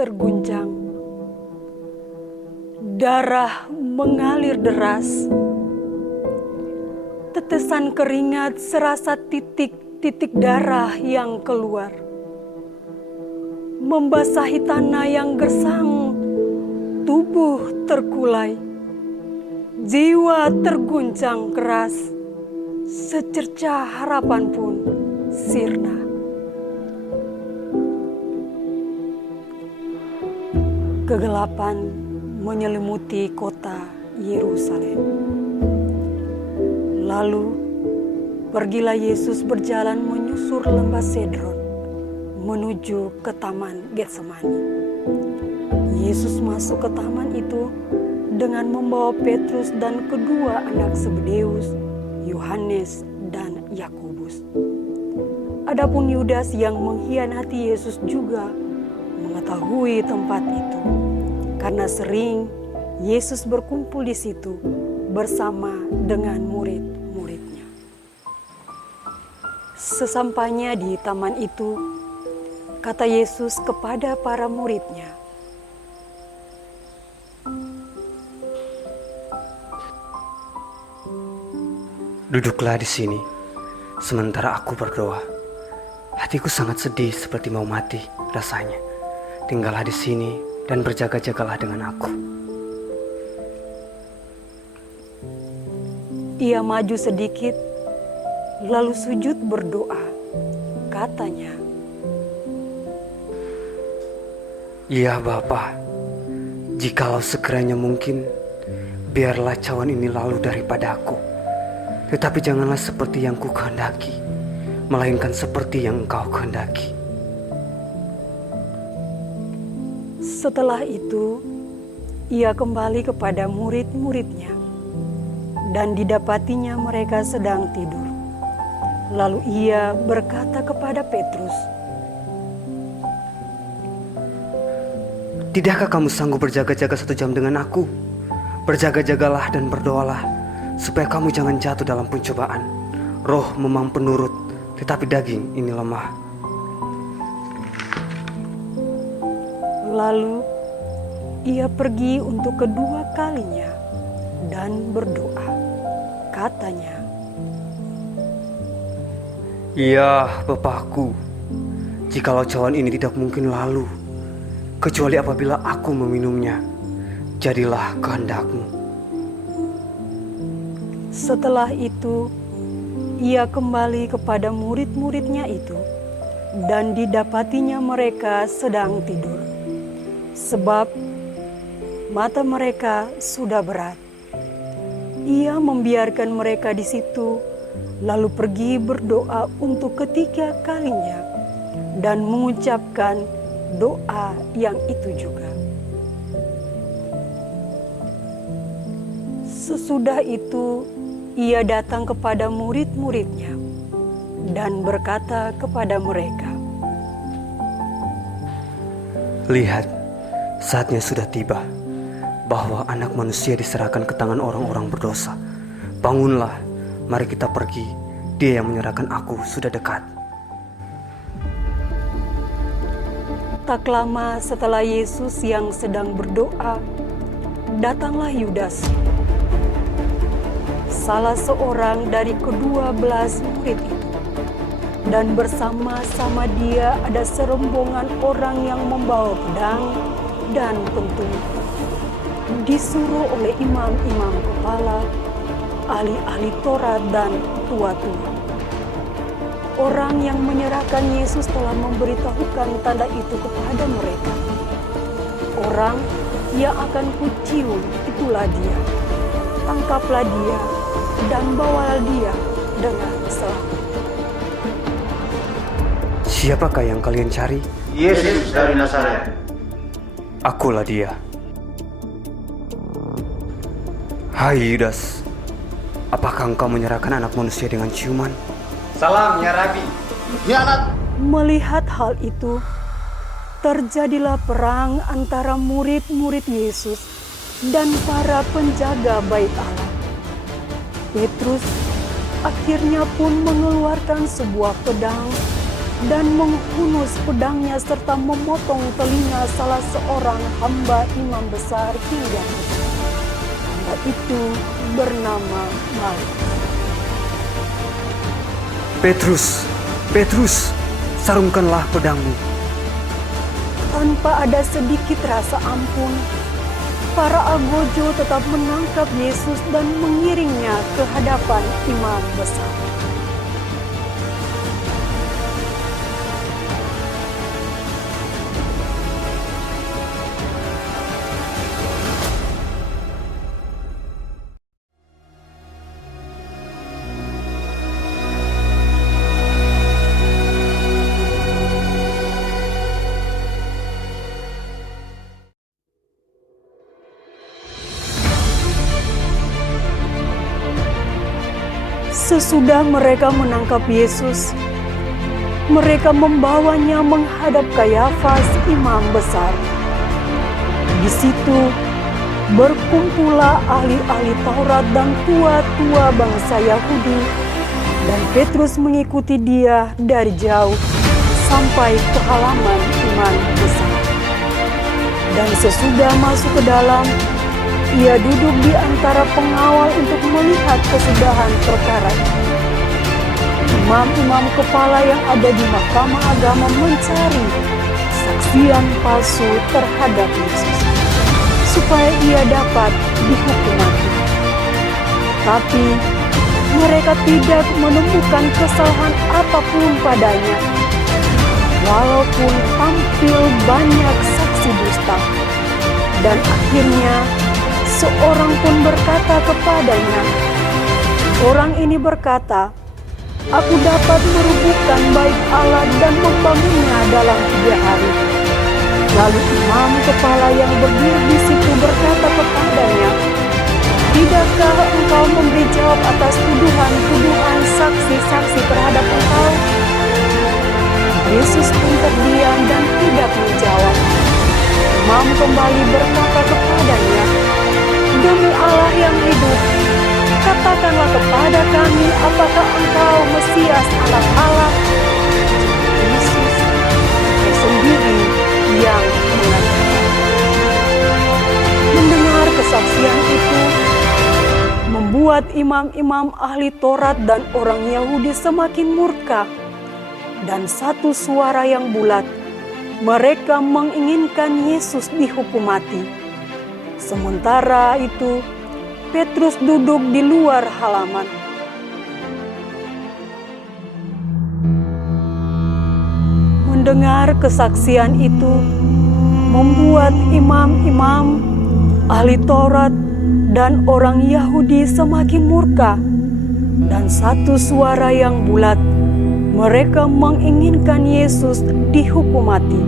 terguncang. Darah mengalir deras. Tetesan keringat serasa titik-titik darah yang keluar. Membasahi tanah yang gersang, tubuh terkulai. Jiwa terguncang keras, secerca harapan pun sirna. Kegelapan menyelimuti kota Yerusalem. Lalu pergilah Yesus berjalan menyusur lembah Cedron menuju ke Taman Getsemani. Yesus masuk ke taman itu dengan membawa Petrus dan kedua anak Zebedeus, Yohanes dan Yakobus. Adapun Yudas yang mengkhianati Yesus juga mengetahui tempat itu, karena sering Yesus berkumpul di situ bersama dengan murid-muridnya. Sesampainya di taman itu, kata Yesus kepada para muridnya, "Duduklah di sini, sementara aku berdoa. Hatiku sangat sedih seperti mau mati rasanya. Tinggallah di sini dan berjaga-jagalah dengan aku." Ia maju sedikit, lalu sujud berdoa. Katanya, "Ya Bapa, jikalau sekiranya mungkin, biarlah cawan ini lalu daripada aku. Tetapi janganlah seperti yang ku kehendaki, melainkan seperti yang Engkau kehendaki." Setelah itu, ia kembali kepada murid-muridnya, dan didapatinya mereka sedang tidur. Lalu ia berkata kepada Petrus, "Tidakkah kamu sanggup berjaga-jaga 1 jam dengan aku? Berjaga-jagalah dan berdoalah, supaya kamu jangan jatuh dalam pencobaan. Roh memang penurut, tetapi daging ini lemah." Lalu ia pergi untuk kedua kalinya dan berdoa. Katanya, "Ya Bapakku, jikalau cawan ini tidak mungkin lalu, kecuali apabila aku meminumnya, jadilah kehendak-Mu." setelah itu ia kembali kepada murid-muridnya itu, dan didapatinya mereka sedang tidur, sebab mata mereka sudah berat. Ia membiarkan mereka di situ, lalu pergi berdoa untuk ketiga kalinya dan mengucapkan doa yang itu juga. Sesudah itu ia datang kepada murid-muridnya dan berkata kepada mereka, "Lihat, saatnya sudah tiba bahwa Anak Manusia diserahkan ke tangan orang-orang berdosa. Bangunlah, mari kita pergi. Dia yang menyerahkan aku sudah dekat." Tak lama setelah Yesus yang sedang berdoa, datanglah Yudas, salah seorang dari ke-12 murid itu. Dan bersama-sama dia ada serombongan orang yang membawa pedang dan pentung, disuruh oleh imam-imam kepala, ahli-ahli Taurat dan tua-tua. Orang yang menyerahkan Yesus telah memberitahukan tanda itu kepada mereka. Orang yang akan kucium itulah dia. Tangkaplah dia dan bawalah dia dengan selamat. "Siapakah yang kalian cari?" "Yesus dari Nazaret." "Akulah dia." "Hai Yudas, apakah engkau menyerahkan Anak Manusia dengan ciuman?" "Salam ya Rabi." "Hianat." Melihat hal itu, terjadilah perang antara murid-murid Yesus dan para penjaga bait Allah. Petrus akhirnya pun mengeluarkan sebuah pedang dan menghunus pedangnya serta memotong telinga salah seorang hamba imam besar hingga mati. Hamba itu bernama Malkus. Petrus, sarungkanlah pedangmu. Tanpa ada sedikit rasa ampun, para algojo tetap menangkap Yesus dan mengiringnya ke hadapan imam besar. Sesudah mereka menangkap Yesus, mereka membawanya menghadap Kayafas, imam besar. Di situ berkumpullah ahli-ahli Taurat dan tua-tua bangsa Yahudi, dan Petrus mengikuti dia dari jauh sampai ke halaman imam besar. Dan sesudah masuk ke dalam, ia duduk di antara pengawal untuk melihat kesudahan perkara itu. Imam-imam kepala yang ada di Mahkamah Agama mencari saksian palsu terhadap Yesus, supaya ia dapat dihukum mati. Tapi mereka tidak menemukan kesalahan apapun padanya, walaupun tampil banyak saksi dusta. Dan akhirnya seorang pun berkata kepadanya, orang ini berkata, "Aku dapat merubuhkan bait Allah dan membangunnya dalam 3 hari." Lalu imam kepala yang berdiri di situ berkata kepadanya, "Tidakkah engkau memberi jawab atas tuduhan-tuduhan saksi-saksi terhadap engkau?" Yesus pun terdiam dan tidak menjawab. Imam kembali berkata kepadanya, "Demi Allah yang hidup, katakanlah kepada kami, apakah engkau Mesias, Anak Allah?" Yesus sendiri yang mengatakan. Mendengar kesaksian itu, membuat imam-imam ahli Taurat dan orang Yahudi semakin murka. Dan satu suara yang bulat, mereka menginginkan Yesus dihukum mati. Sementara itu, Petrus duduk di luar halaman. Mendengar kesaksian itu, membuat imam-imam, ahli Taurat, dan orang Yahudi semakin murka. Dan satu suara yang bulat, mereka menginginkan Yesus dihukum mati.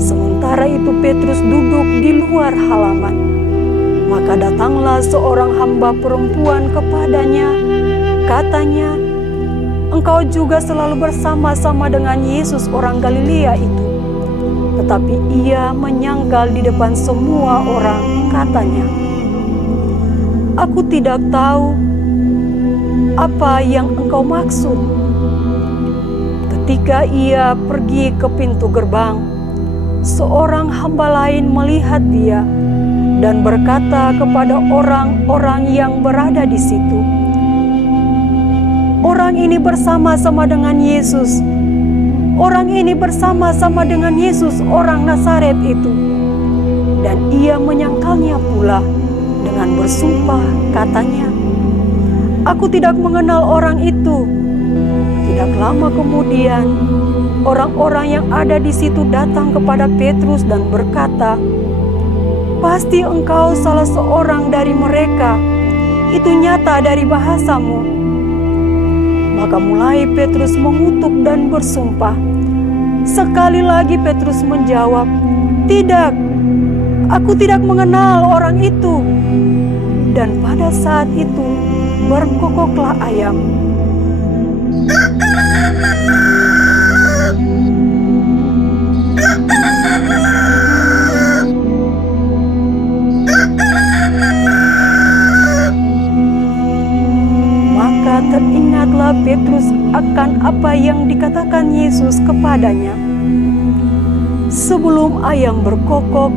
Sementara itu Petrus duduk di luar halaman. Maka datanglah seorang hamba perempuan kepadanya, katanya, "Engkau juga selalu bersama-sama dengan Yesus orang Galilea itu." Tetapi ia menyangkal di depan semua orang, katanya, "Aku tidak tahu apa yang engkau maksud." Ketika ia pergi ke pintu gerbang, seorang hamba lain melihat dia dan berkata kepada orang-orang yang berada di situ, "Orang ini bersama-sama dengan Yesus. Orang ini bersama-sama dengan Yesus orang Nazaret itu." Dan ia menyangkalnya pula dengan bersumpah, katanya, "Aku tidak mengenal orang itu." Tidak lama kemudian, orang-orang yang ada di situ datang kepada Petrus dan berkata, "Pasti engkau salah seorang dari mereka. Itu nyata dari bahasamu." Maka mulai Petrus mengutuk dan bersumpah. Sekali lagi Petrus menjawab, "Tidak, aku tidak mengenal orang itu." Dan pada saat itu berkokoklah ayam. Maka teringatlah Petrus akan apa yang dikatakan Yesus kepadanya. "Sebelum ayam berkokok,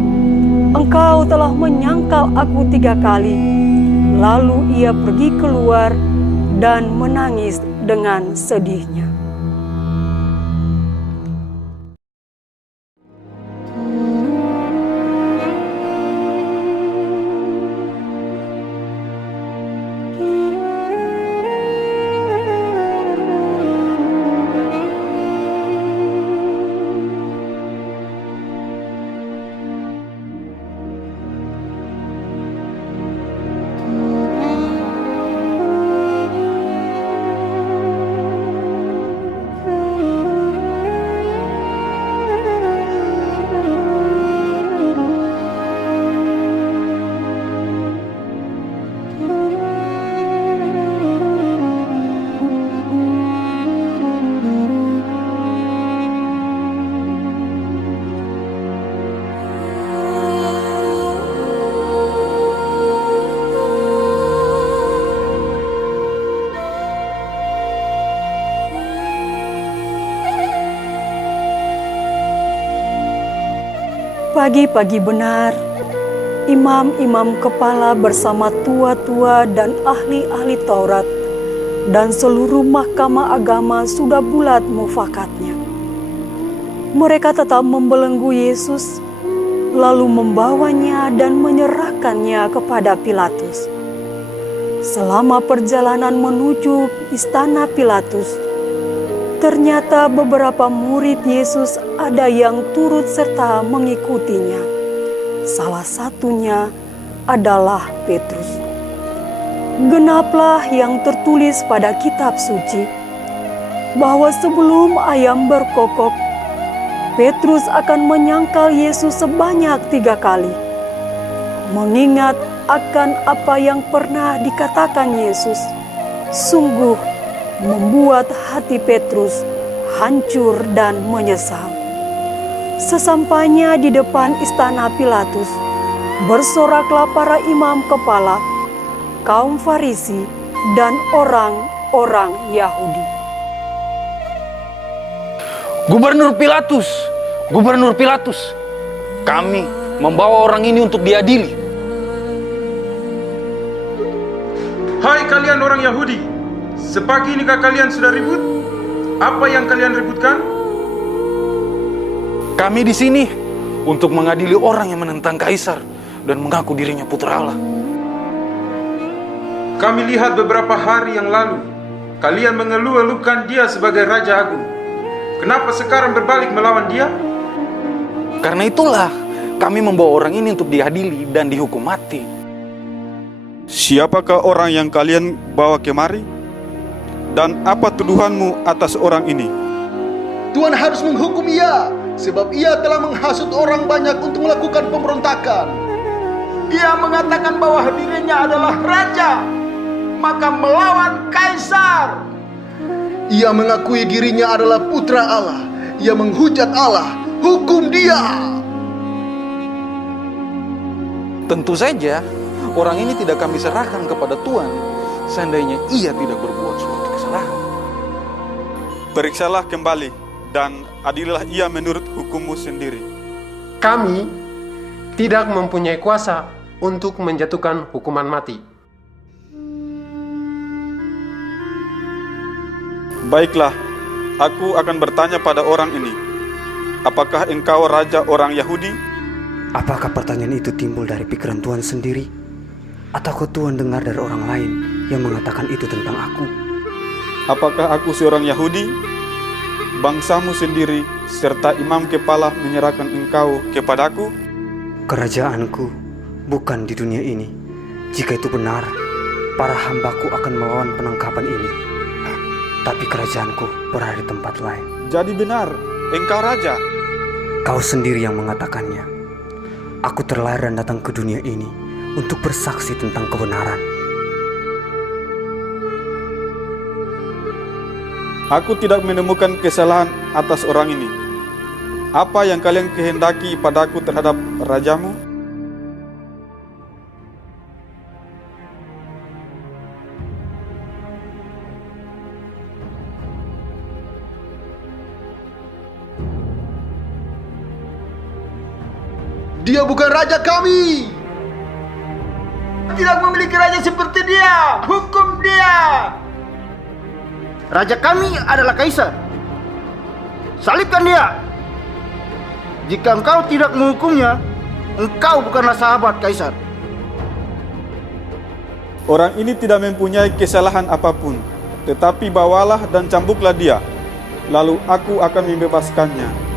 engkau telah menyangkal aku 3 kali." Lalu ia pergi keluar dan menangis dengan sedihnya. Pagi-pagi benar, imam-imam kepala bersama tua-tua dan ahli-ahli Taurat dan seluruh mahkamah agama sudah bulat mufakatnya. Mereka tetap membelenggu Yesus, lalu membawanya dan menyerahkannya kepada Pilatus. Selama perjalanan menuju istana Pilatus, ternyata beberapa murid Yesus ada yang turut serta mengikutinya. Salah satunya adalah Petrus. Genaplah yang tertulis pada kitab suci, bahwa sebelum ayam berkokok, Petrus akan menyangkal Yesus sebanyak 3 kali. Mengingat akan apa yang pernah dikatakan Yesus, sungguh membuat hati Petrus hancur dan menyesal. Sesampainya di depan istana Pilatus, bersoraklah para imam kepala, kaum Farisi, dan orang-orang Yahudi. Gubernur Pilatus, kami membawa orang ini untuk diadili. Hai kalian orang Yahudi, sepagi inikah kalian sudah ribut? Apa yang kalian ributkan? Kami di sini untuk mengadili orang yang menentang kaisar dan mengaku dirinya putra Allah. Kami lihat beberapa hari yang lalu, kalian mengeluh-elukan dia sebagai Raja Agung. Kenapa sekarang berbalik melawan dia? Karena itulah kami membawa orang ini untuk diadili dan dihukum mati. Siapakah orang yang kalian bawa kemari? Dan apa tuduhanmu atas orang ini? Tuhan harus menghukum ia, sebab ia telah menghasut orang banyak untuk melakukan pemberontakan. Ia mengatakan bahwa dirinya adalah raja, maka melawan kaisar. Ia mengakui dirinya adalah putra Allah. Ia menghujat Allah. Hukum dia. Tentu saja orang ini tidak kami serahkan kepada Tuhan seandainya ia tidak berbuat suatu kesalahan. Periksalah kembali dan adililah ia menurut hukummu sendiri. Kami tidak mempunyai kuasa untuk menjatuhkan hukuman mati. Baiklah, aku akan bertanya pada orang ini. Apakah engkau raja orang Yahudi? Apakah pertanyaan itu timbul dari pikiran Tuhan sendiri? Ataukah Tuhan dengar dari orang lain yang mengatakan itu tentang aku? Apakah aku seorang Yahudi? Bangsamu sendiri serta imam kepala menyerahkan engkau kepadaku? Kerajaanku bukan di dunia ini. Jika itu benar, para hambaku akan melawan penangkapan ini. Tapi kerajaanku berada di tempat lain. Jadi benar, engkau raja? Kau sendiri yang mengatakannya. Aku terlahir dan datang ke dunia ini untuk bersaksi tentang kebenaran. Aku tidak menemukan kesalahan atas orang ini. Apa yang kalian kehendaki padaku terhadap rajamu? Dia bukan raja kami. Tidak memiliki raja seperti dia. Hukum dia. Raja kami adalah Kaisar. Salibkan dia. Jika engkau tidak menghukumnya, engkau bukanlah sahabat Kaisar. Orang ini tidak mempunyai kesalahan apapun, tetapi bawalah dan cambuklah dia, lalu aku akan membebaskannya.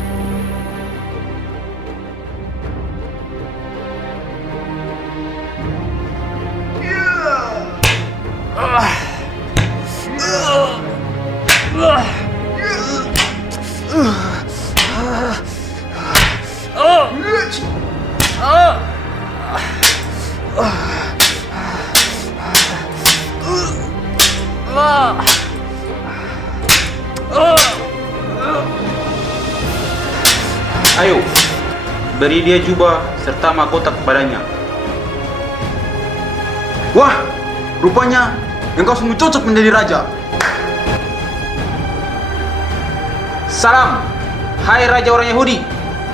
Ayo, beri dia jubah serta mahkota kepadanya. Wah, rupanya engkau sungguh cocok menjadi raja. Salam, hai Raja orang Yahudi.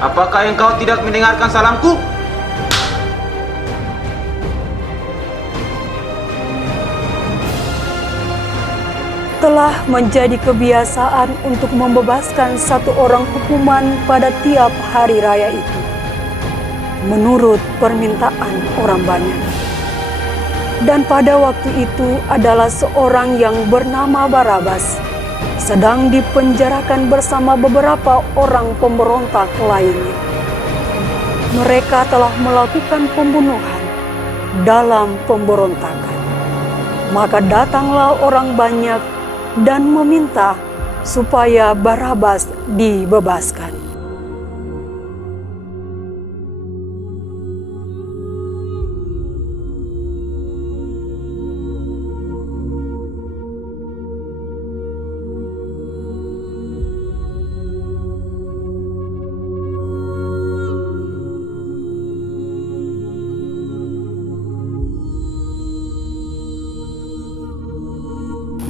Apakah engkau tidak mendengarkan salamku? Telah menjadi kebiasaan untuk membebaskan satu orang hukuman pada tiap hari raya itu, menurut permintaan orang banyak. Dan pada waktu itu adalah seorang yang bernama Barabas sedang dipenjarakan bersama beberapa orang pemberontak lainnya. Mereka telah melakukan pembunuhan dalam pemberontakan. Maka datanglah orang banyak dan meminta supaya Barabas dibebaskan.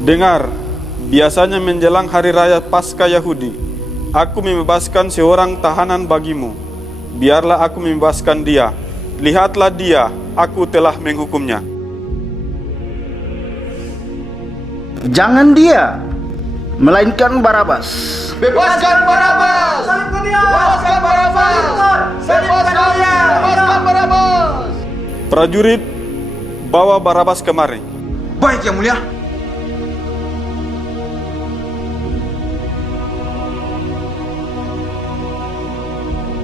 Dengar, biasanya menjelang hari raya Paskah Yahudi, aku membebaskan seorang tahanan bagimu. Biarlah aku membebaskan dia. Lihatlah dia, aku telah menghukumnya. Jangan dia, melainkan Barabas. Bebaskan Barabas! Salibkan dia! Bebaskan Barabas! Bebaskan dia! Bebaskan Barabas! Prajurit, bawa Barabas kemari. Baik, Yang Mulia.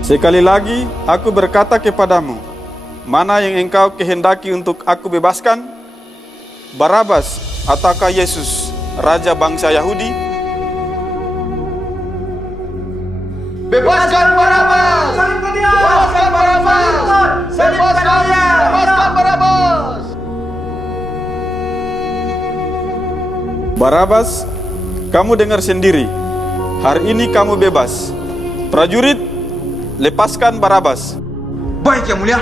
Sekali lagi, aku berkata kepadamu, mana yang engkau kehendaki untuk aku bebaskan? Barabas ataukah Yesus, Raja bangsa Yahudi? Bebaskan Barabas! Salibkan dia! Bebaskan Barabas! Bebaskan dia! Bebaskan Barabas! Barabas, kamu dengar sendiri. Hari ini kamu bebas. Prajurit, lepaskan Barabas. Baik, Yang Mulia.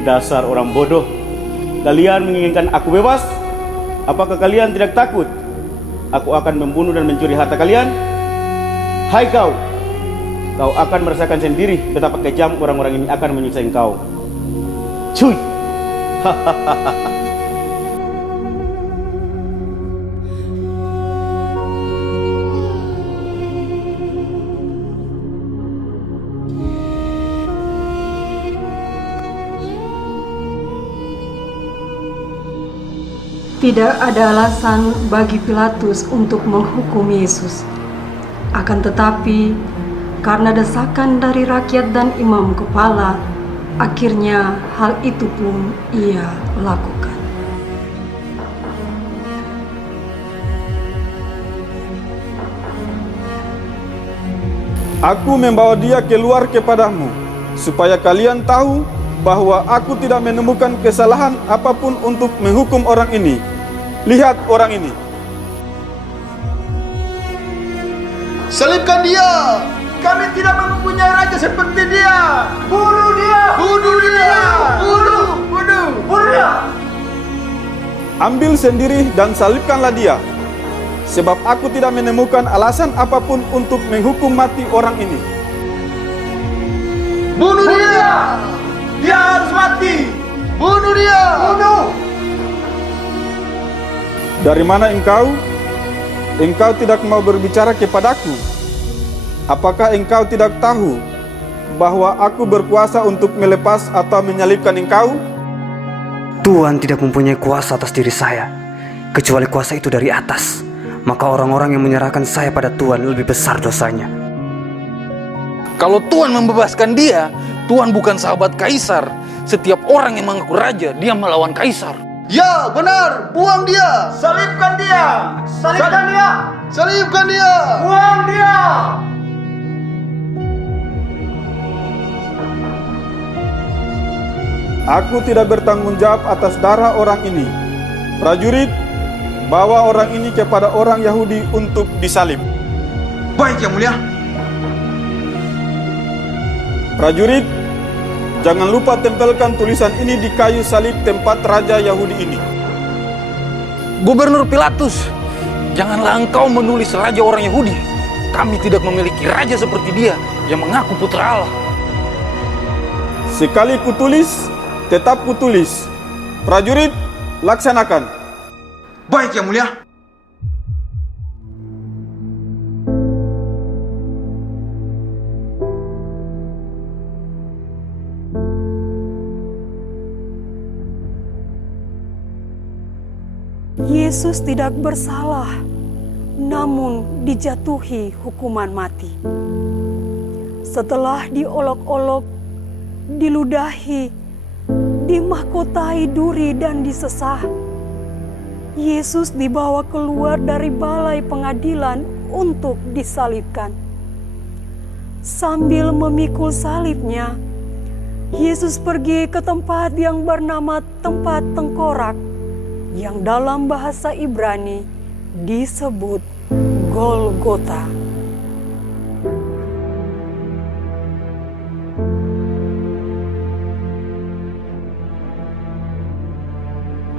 Dasar orang bodoh. Kalian menginginkan aku bebas? Apakah kalian tidak takut aku akan membunuh dan mencuri harta kalian? Hai kau, kau akan merasakan sendiri betapa kejam orang-orang ini akan menyiksa engkau. Cuy. Tidak ada alasan bagi Pilatus untuk menghukum Yesus. Akan tetapi, karena desakan dari rakyat dan imam kepala, akhirnya hal itu pun ia lakukan. Aku membawa dia keluar kepadamu, supaya kalian tahu bahwa aku tidak menemukan kesalahan apapun untuk menghukum orang ini. Lihat orang ini. Salibkan dia! Kami tidak mempunyai raja seperti dia! Bunuh dia! Bunuh dia! Bunuh! Ambil sendiri dan salibkanlah dia. sebab aku tidak menemukan alasan apapun untuk menghukum mati orang ini. Bunuh dia! Dia harus mati! Bunuh dia! Bunuh! Dari mana engkau? Engkau tidak mau berbicara kepadaku? Apakah engkau tidak tahu bahwa aku berkuasa untuk melepas atau menyalibkan engkau? Tuhan tidak mempunyai kuasa atas diri saya, kecuali kuasa itu dari atas. Maka orang-orang yang menyerahkan saya pada Tuhan lebih besar dosanya. Kalau Tuhan membebaskan dia, Tuhan bukan sahabat kaisar. Setiap orang yang mengaku raja, dia melawan kaisar. Ya, benar. Buang dia. Salibkan dia! Salibkan dia! Salibkan dia. Buang dia! Aku tidak bertanggung jawab atas darah orang ini. Prajurit, bawa orang ini kepada orang Yahudi untuk disalib. Baik, Yang Mulia. Prajurit, jangan lupa tempelkan tulisan ini di kayu salib tempat Raja Yahudi ini. Gubernur Pilatus, janganlah engkau menulis raja orang Yahudi. Kami tidak memiliki raja seperti dia yang mengaku putra Allah. Sekali kutulis, tetap kutulis. Prajurit, laksanakan. Baik, Yang Mulia. Yesus tidak bersalah, namun dijatuhi hukuman mati. Setelah diolok-olok, diludahi, dimahkotai duri dan disesah, Yesus dibawa keluar dari balai pengadilan untuk disalibkan. Sambil memikul salibnya, Yesus pergi ke tempat yang bernama tempat tengkorak, yang dalam bahasa Ibrani disebut Golgota.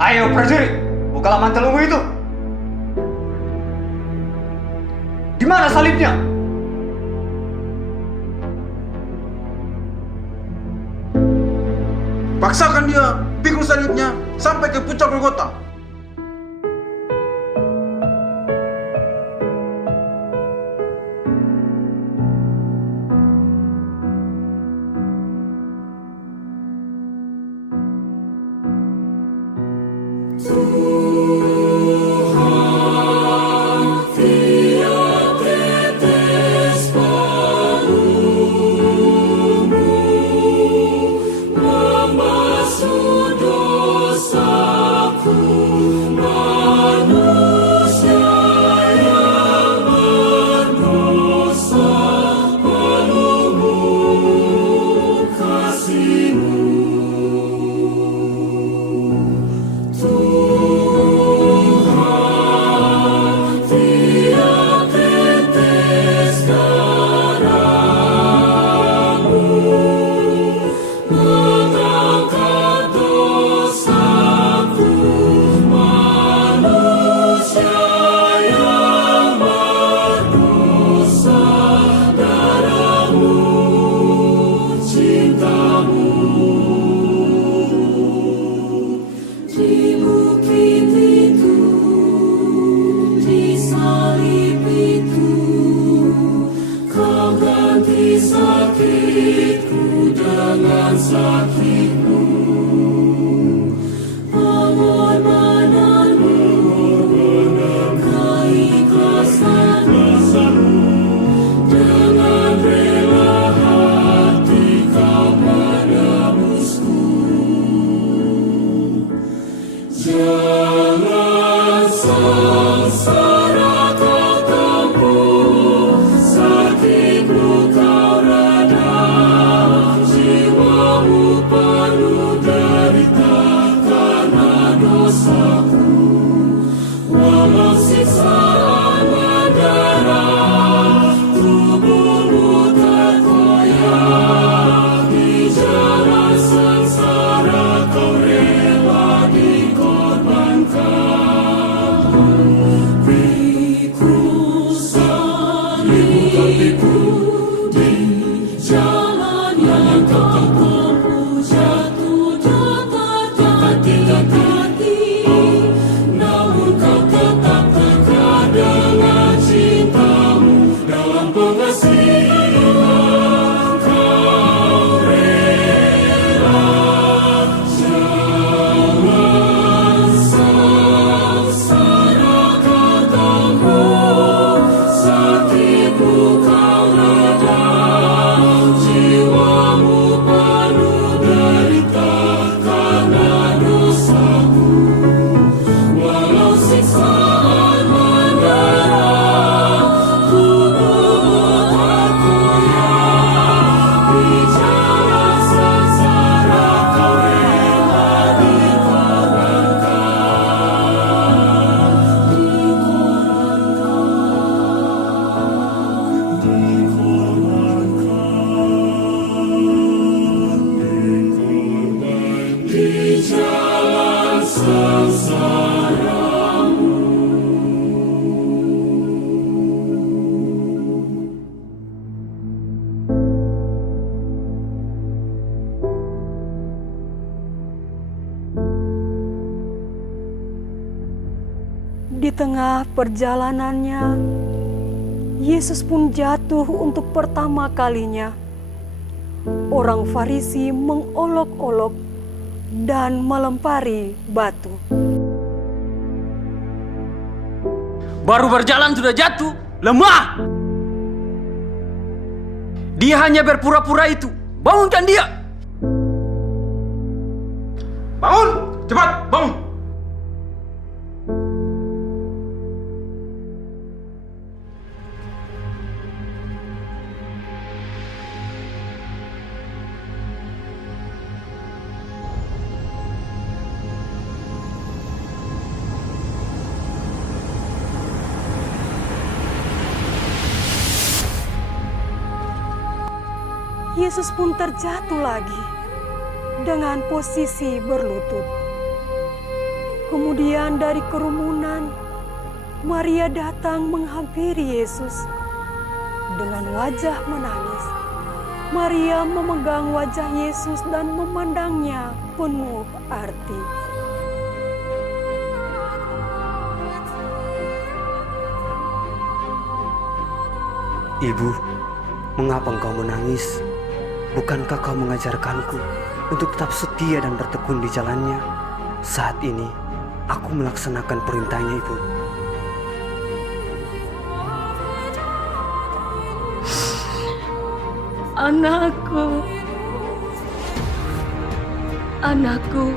Ayo prajurit, bukalah mantelmu itu. Di mana salibnya? Paksakan dia, pikul salibnya sampai ke puncak Golgota. Di tengah perjalanannya, Yesus pun jatuh untuk pertama kalinya. Orang Farisi mengolok-olok dan melempari batu. Baru berjalan sudah jatuh, lemah. Dia hanya berpura-pura itu. Bangunkan dia. Bangun! Cepat, bangun! Yesus pun terjatuh lagi dengan posisi berlutut. Kemudian dari kerumunan, Maria datang menghampiri Yesus dengan wajah menangis. Maria memegang wajah Yesus dan memandangnya penuh arti. Ibu, mengapa engkau menangis? Bukankah kau mengajarkanku untuk tetap setia dan bertekun di jalannya? Saat ini, aku melaksanakan perintahnya, Ibu. Anakku, anakku,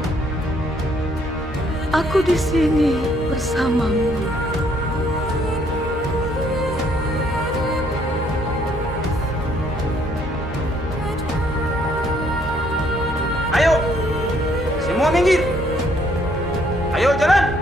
aku di sini bersamamu. Ayo, semua minggir. Ayo jalan.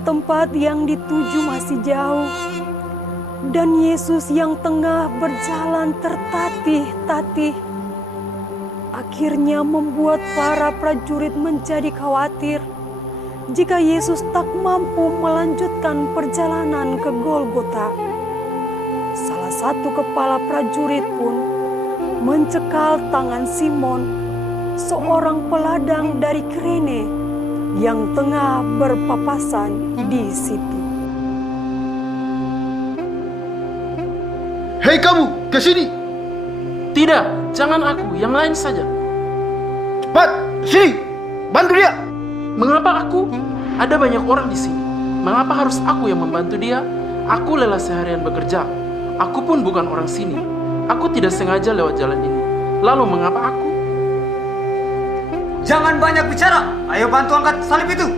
tempat yang dituju masih jauh, dan Yesus yang tengah berjalan tertatih-tatih akhirnya membuat para prajurit menjadi khawatir jika Yesus tak mampu melanjutkan perjalanan ke Golgota. Salah satu kepala prajurit pun mencekal tangan Simon, seorang peladang dari Kirene yang tengah berpapasan di situ. Hei kamu, ke sini! Tidak, jangan aku, yang lain saja. Cepat, sini! Bantu dia! Mengapa aku? Ada banyak orang di sini. Mengapa harus aku yang membantu dia? Aku lelah seharian bekerja. Aku pun bukan orang sini. Aku tidak sengaja lewat jalan ini. Lalu mengapa aku? Jangan banyak bicara. Ayo bantu angkat salib itu.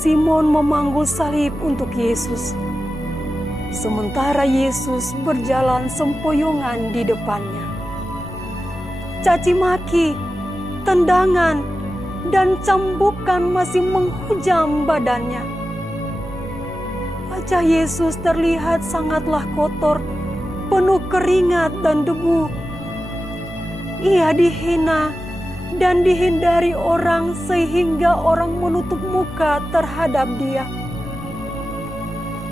Simon memanggul salib untuk Yesus, sementara Yesus berjalan sempoyongan di depannya. Caci maki, tendangan, dan cambukan masih menghujam badannya. Wajah Yesus terlihat sangatlah kotor, penuh keringat dan debu, ia dihina dan dihindari orang sehingga orang menutup muka terhadap dia.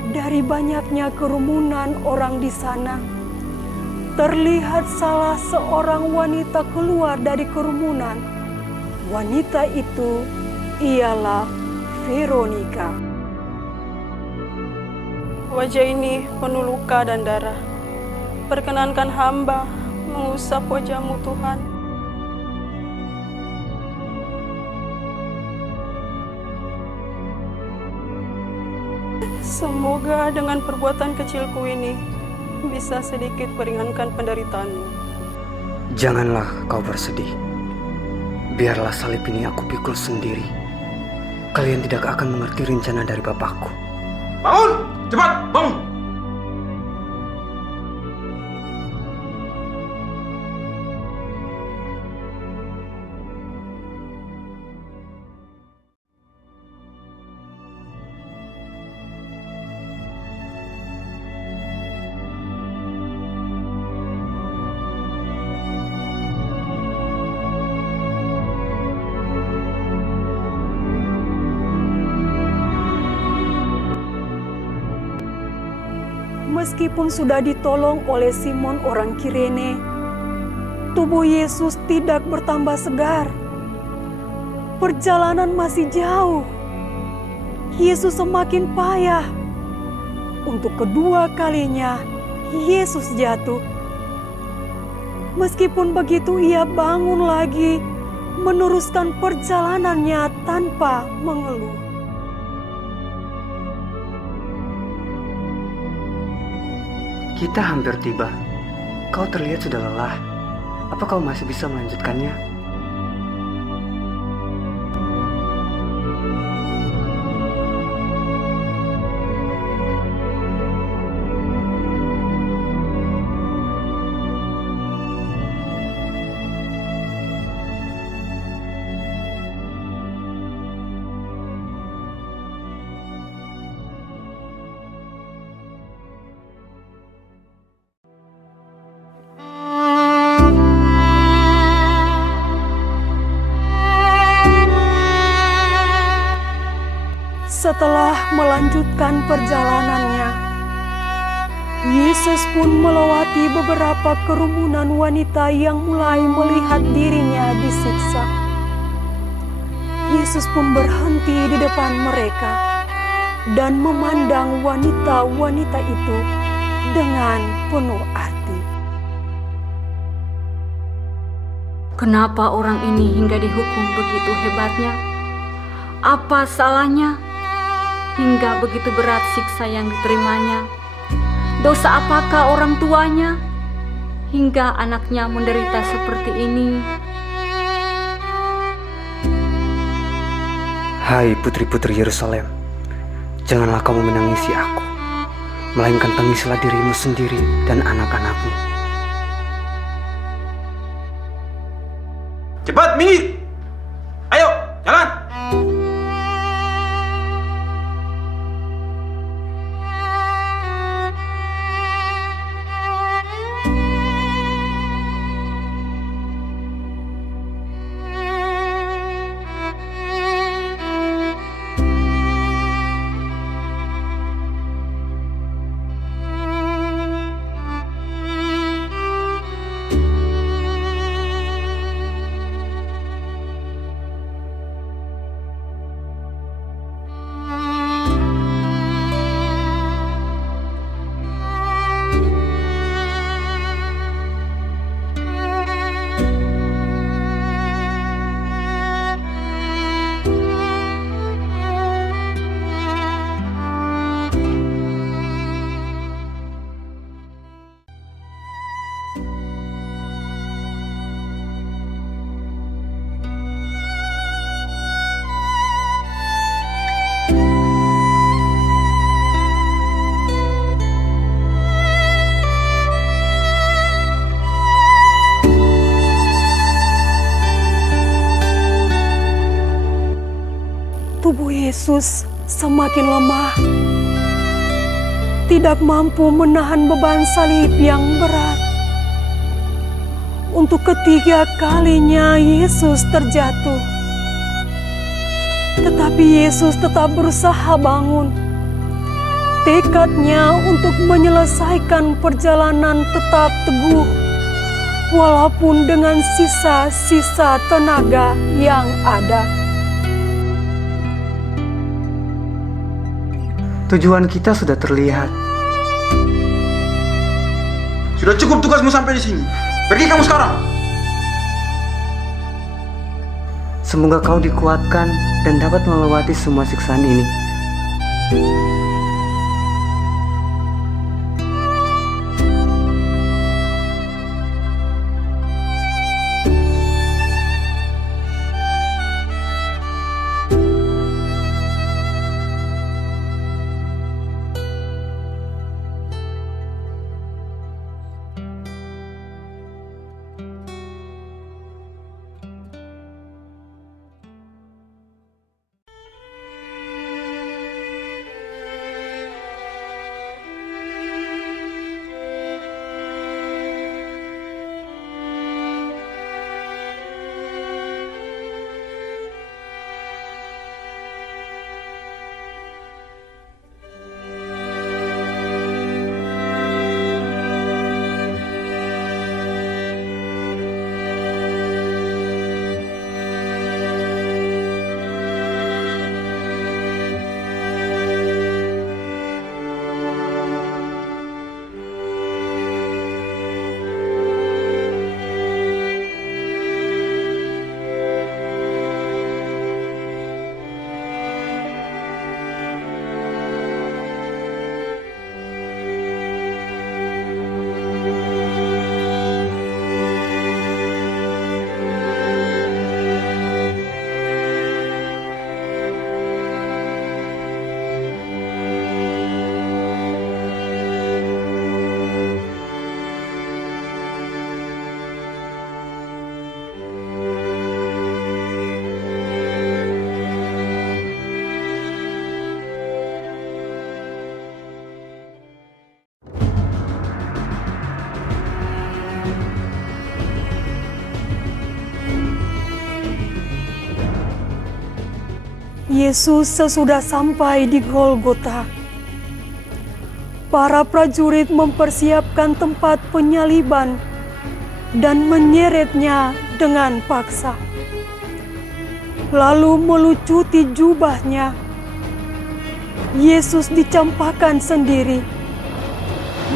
Dari banyaknya kerumunan orang di sana, terlihat salah seorang wanita keluar dari kerumunan. Wanita itu ialah Veronika. Wajah ini penuh luka dan darah. Perkenankan hamba mengusap wajah-Mu, Tuhan. Semoga dengan perbuatan kecilku ini bisa sedikit meringankan penderitaan-Mu. Janganlah kau bersedih. Biarlah salib ini aku pikul sendiri. Kalian tidak akan mengerti rencana dari Bapakku. Bangun! Cepat, bangun! Meskipun sudah ditolong oleh Simon orang Kirene, tubuh Yesus tidak bertambah segar. Perjalanan masih jauh. Yesus semakin payah. Untuk kedua kalinya, Yesus jatuh. Meskipun begitu, ia bangun lagi, meneruskan perjalanannya tanpa mengeluh. Kita hampir tiba. Kau terlihat sudah lelah. Apa kau masih bisa melanjutkannya? Setelah melanjutkan perjalanannya, Yesus pun melewati beberapa kerumunan wanita yang mulai melihat dirinya disiksa. Yesus pun berhenti di depan mereka dan memandang wanita-wanita itu dengan penuh arti. Kenapa orang ini hingga dihukum begitu hebatnya? Apa salahnya? Hingga begitu berat siksa yang diterimanya. Dosa apakah orang tuanya hingga anaknya menderita seperti ini? Hai putri-putri Yerusalem, janganlah kamu menangisi aku, melainkan tangislah dirimu sendiri dan anak-anakmu. Cepat, minggir! Ayo, jalan! Tubuh Yesus semakin lemah, tidak mampu menahan beban salib yang berat. untuk ketiga kalinya Yesus terjatuh. Tetapi Yesus tetap berusaha bangun. Tekadnya untuk menyelesaikan perjalanan tetap teguh, walaupun dengan sisa-sisa tenaga yang ada. Tujuan kita sudah terlihat. Sudah cukup tugasmu sampai di sini. Pergi kamu sekarang. Semoga kau dikuatkan dan dapat melewati semua siksaan ini. Yesus sesudah sampai di Golgota. Para prajurit mempersiapkan tempat penyaliban dan menyeretnya dengan paksa. Lalu melucuti jubahnya. Yesus dicampakkan sendiri.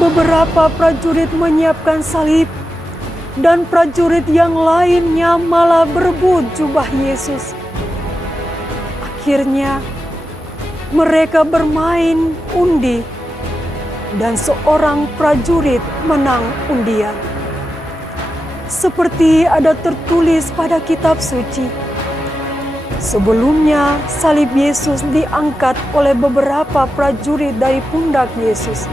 Beberapa prajurit menyiapkan salib dan prajurit yang lainnya malah berebut jubah Yesus. Akhirnya mereka bermain undi dan seorang prajurit menang undian. Seperti ada tertulis pada kitab suci. Sebelumnya salib Yesus diangkat oleh beberapa prajurit dari pundak Yesus.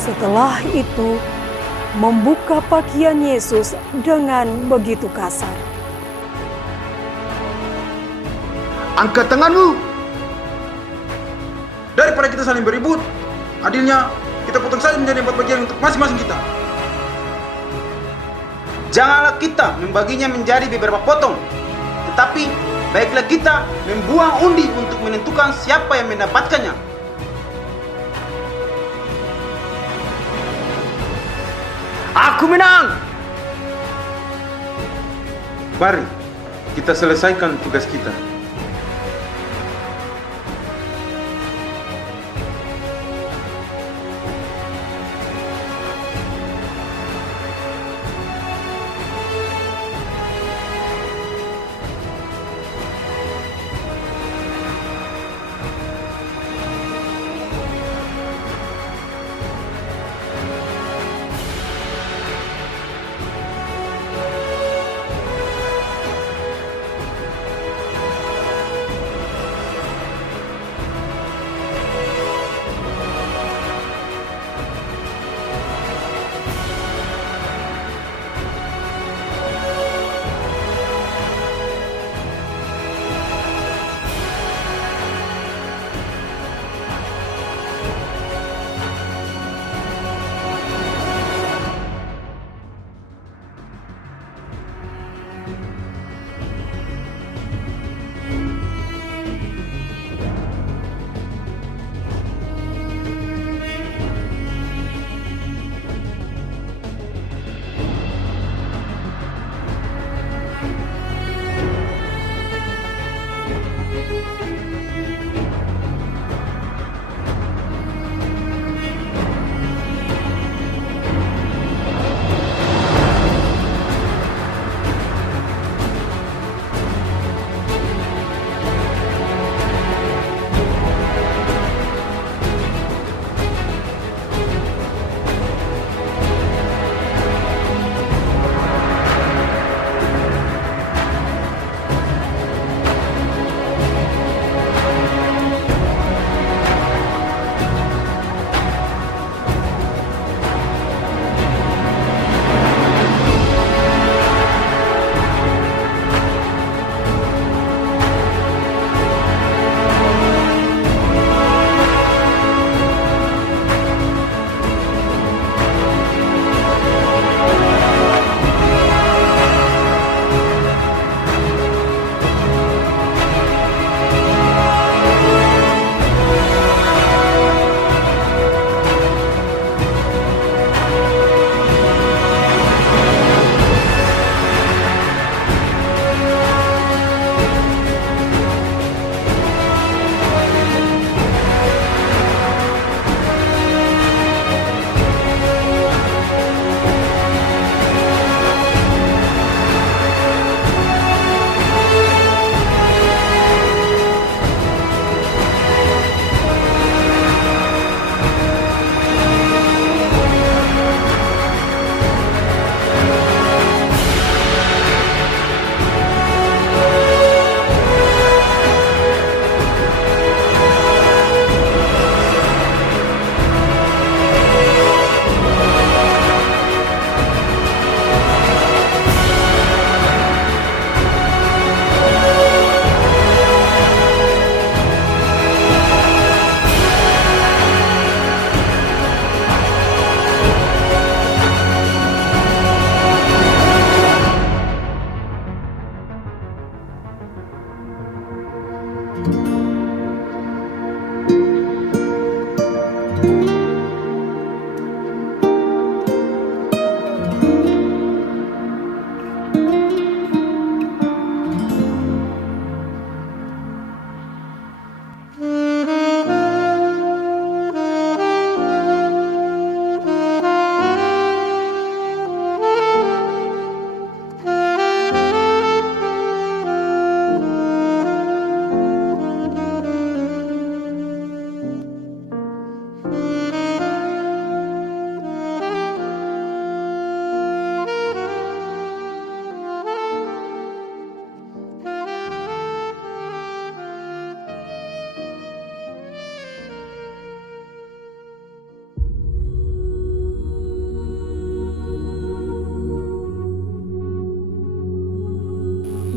Setelah itu membuka pakaian Yesus dengan begitu kasar. Angkat tanganmu. Daripada kita saling beribut, adilnya kita potong saja menjadi 4 bagian untuk masing-masing kita. Janganlah kita membaginya menjadi beberapa potong, tetapi baiklah kita membuang undi untuk menentukan siapa yang mendapatkannya. Aku menang! Mari kita selesaikan tugas kita.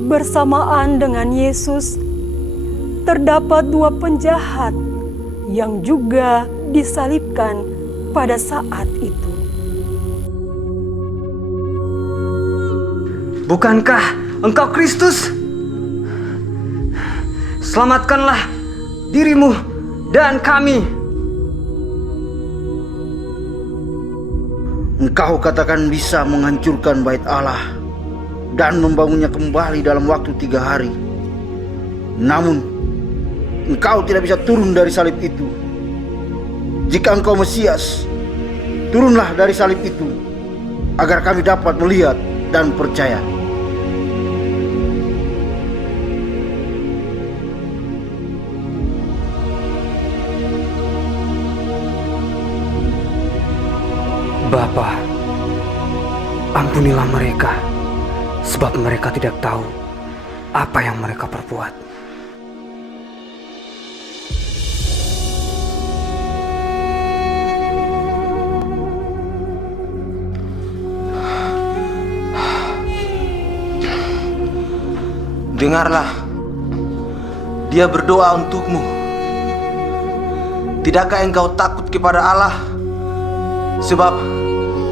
Bersamaan dengan Yesus, terdapat dua penjahat yang juga disalibkan pada saat itu. Bukankah Engkau Kristus? Selamatkanlah dirimu dan kami. Engkau katakan bisa menghancurkan bait Allah dan membangunnya kembali dalam waktu 3 hari. Namun, engkau tidak bisa turun dari salib itu. Jika engkau Mesias, turunlah dari salib itu, agar kami dapat melihat dan percaya. Bapa, ampunilah mereka, sebab mereka tidak tahu apa yang mereka perbuat. Dengarlah, dia berdoa untukmu. Tidakkah engkau takut kepada Allah? Sebab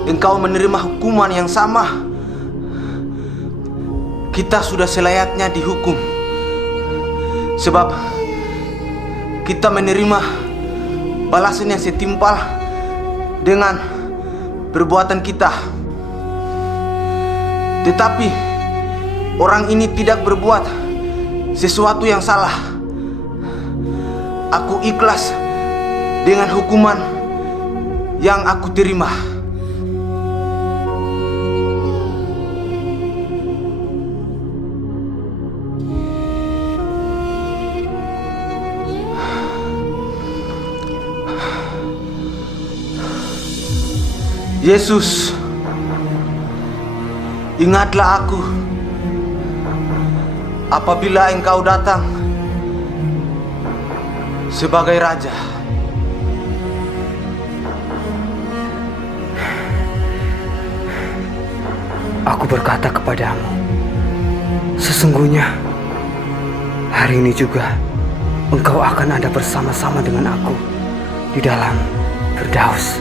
engkau menerima hukuman yang sama. Kita sudah selayaknya dihukum, sebab kita menerima balasan yang setimpal dengan perbuatan kita. Tetapi orang ini tidak berbuat sesuatu yang salah. Aku ikhlas dengan hukuman yang aku terima. Yesus, ingatlah aku apabila engkau datang sebagai Raja. Aku berkata kepadamu, sesungguhnya hari ini juga engkau akan ada bersama-sama dengan aku di dalam Firdaus.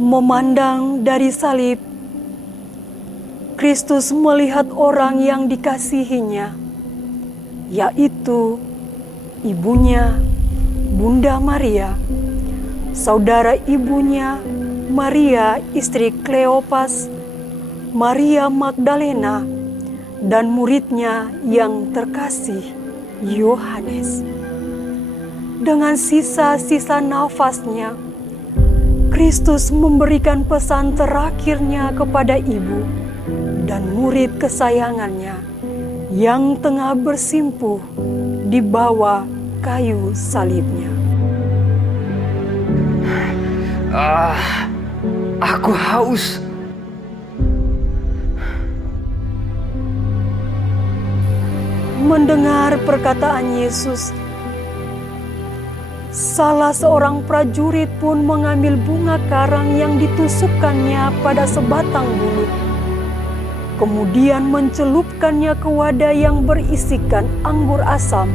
Memandang dari salib, Kristus melihat orang yang dikasihinya, yaitu ibunya, Bunda Maria, saudara ibunya, Maria istri Kleopas, Maria Magdalena, dan muridnya yang terkasih, Yohanes. Dengan sisa-sisa nafasnya, Kristus memberikan pesan terakhirnya kepada ibu dan murid kesayangannya yang tengah bersimpuh di bawah kayu salibnya. Aku haus. Mendengar perkataan Yesus, salah seorang prajurit pun mengambil bunga karang yang ditusukkannya pada sebatang bulu. Kemudian mencelupkannya ke wadah yang berisikan anggur asam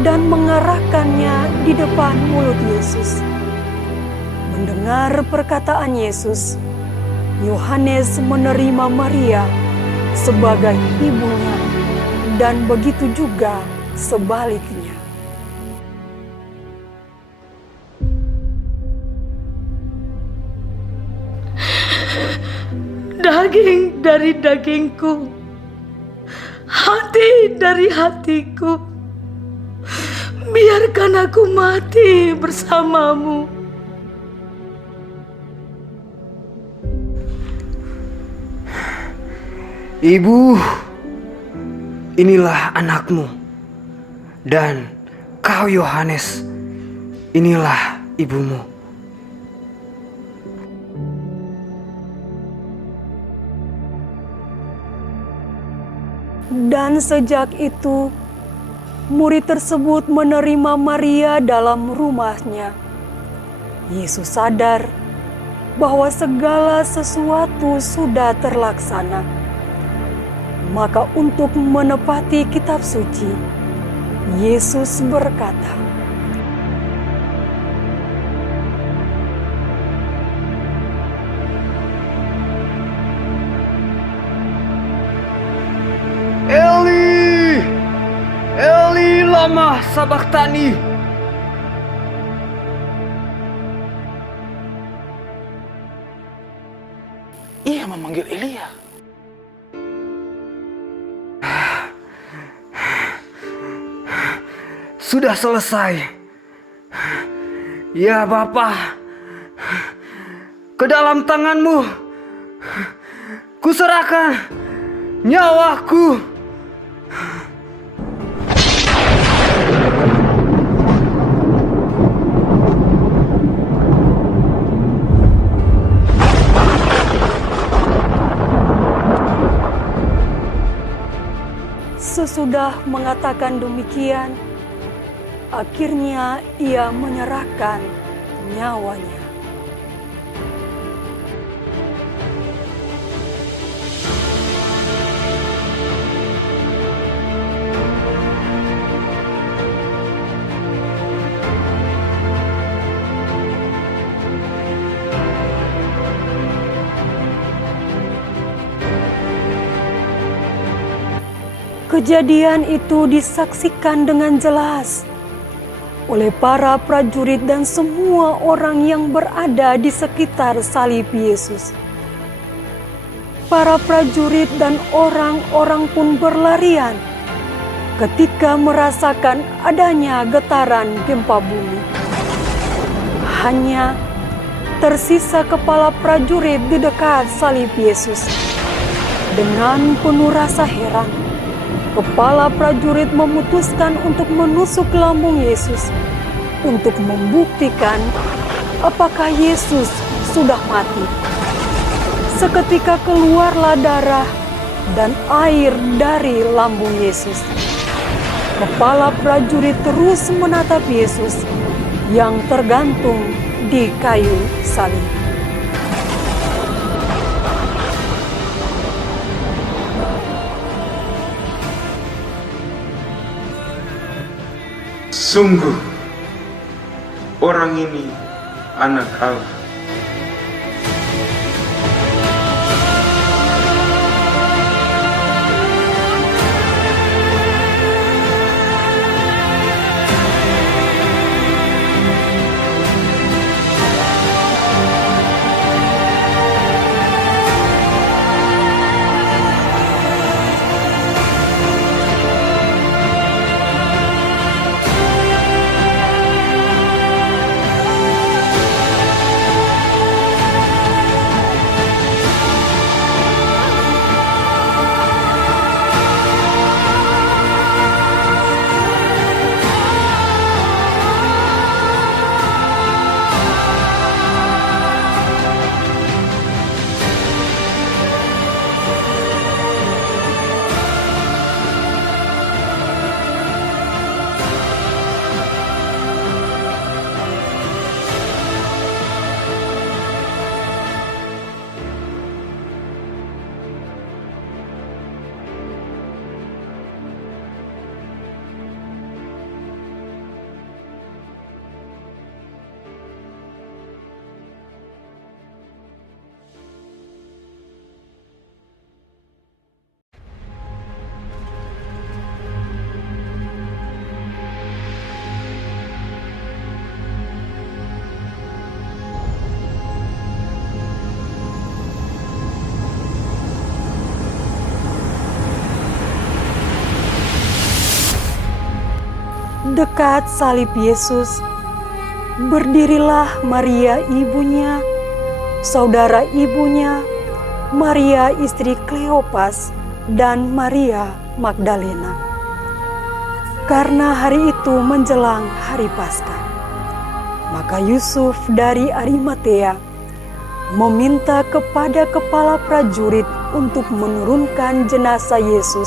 dan mengarahkannya di depan mulut Yesus. Mendengar perkataan Yesus, Yohanes menerima Maria sebagai ibunya dan begitu juga sebaliknya. Daging dari dagingku, hati dari hatiku. Biarkan aku mati bersamamu. Ibu, inilah anakmu. Dan kau Yohanes, inilah ibumu. Dan sejak itu, murid tersebut menerima Maria dalam rumahnya. Yesus sadar bahwa segala sesuatu sudah terlaksana. Maka untuk menepati kitab suci, Yesus berkata, Eli, Eli lama sabachthani. Ia memanggil Elia. Sudah selesai. Ya Bapa, ke dalam tanganmu kuserahkan nyawaku. Sesudah mengatakan demikian, akhirnya ia menyerahkan nyawanya. Kejadian itu disaksikan dengan jelas oleh para prajurit dan semua orang yang berada di sekitar salib Yesus. Para prajurit dan orang-orang pun berlarian ketika merasakan adanya getaran gempa bumi. Hanya tersisa kepala prajurit di dekat salib Yesus. Dengan penuh rasa heran, kepala prajurit memutuskan untuk menusuk lambung Yesus untuk membuktikan apakah Yesus sudah mati. Seketika keluarlah darah dan air dari lambung Yesus. Kepala prajurit terus menatap Yesus yang tergantung di kayu salib. Sungguh, orang ini anak Allah. Dekat salib Yesus, berdirilah Maria ibunya, saudara ibunya, Maria istri Kleopas, dan Maria Magdalena. Karena hari itu menjelang hari Paskah, maka Yusuf dari Arimatea meminta kepada kepala prajurit untuk menurunkan jenazah Yesus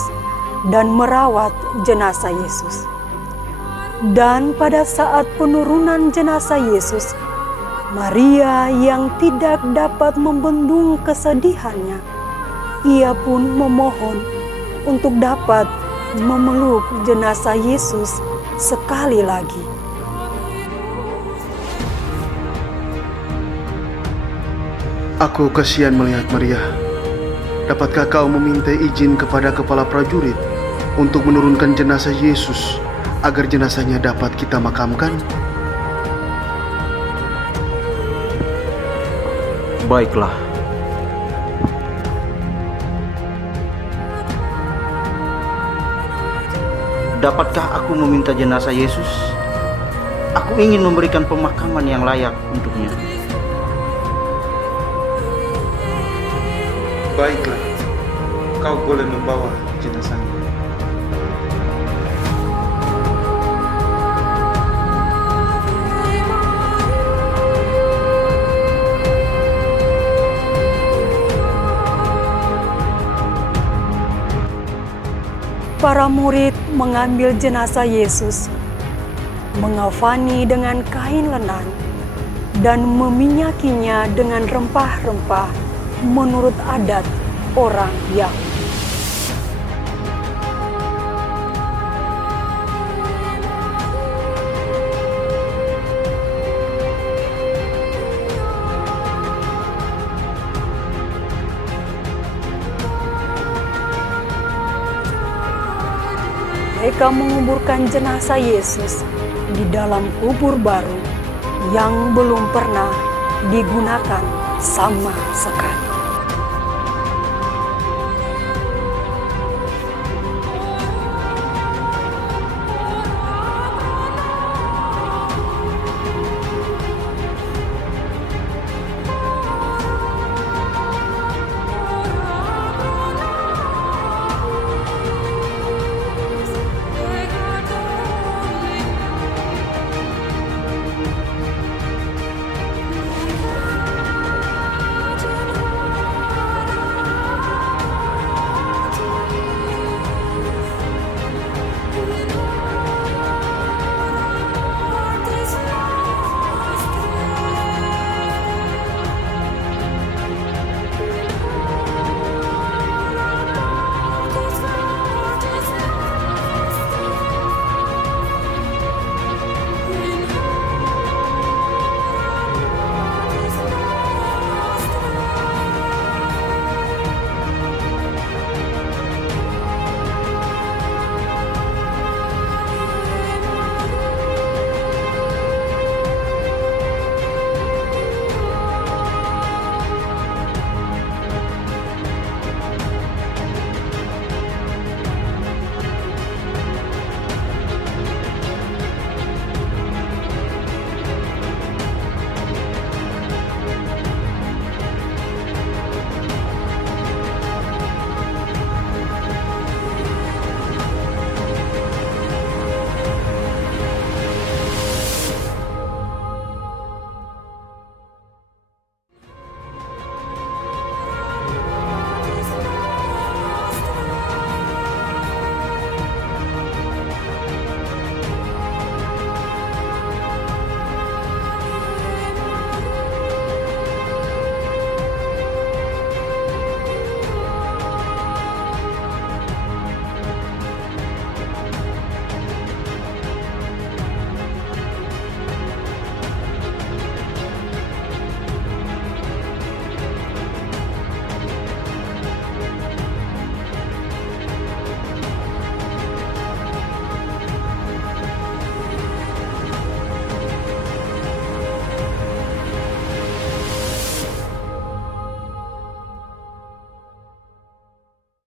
dan merawat jenazah Yesus. Dan pada saat penurunan jenazah Yesus, Maria yang tidak dapat membendung kesedihannya, ia pun memohon untuk dapat memeluk jenazah Yesus sekali lagi. Aku kasihan melihat Maria. Dapatkah kau meminta izin kepada kepala prajurit untuk menurunkan jenazah Yesus agar jenazahnya dapat kita makamkan? Baiklah. Dapatkah aku meminta jenazah Yesus? Aku ingin memberikan pemakaman yang layak untuknya. Baiklah, kau boleh membawa jenazahnya. Para murid mengambil jenazah Yesus, mengafani dengan kain lenan, dan meminyakinya dengan rempah-rempah menurut adat orang Yahudi. Mereka menguburkan jenazah Yesus di dalam kubur baru yang belum pernah digunakan sama sekali.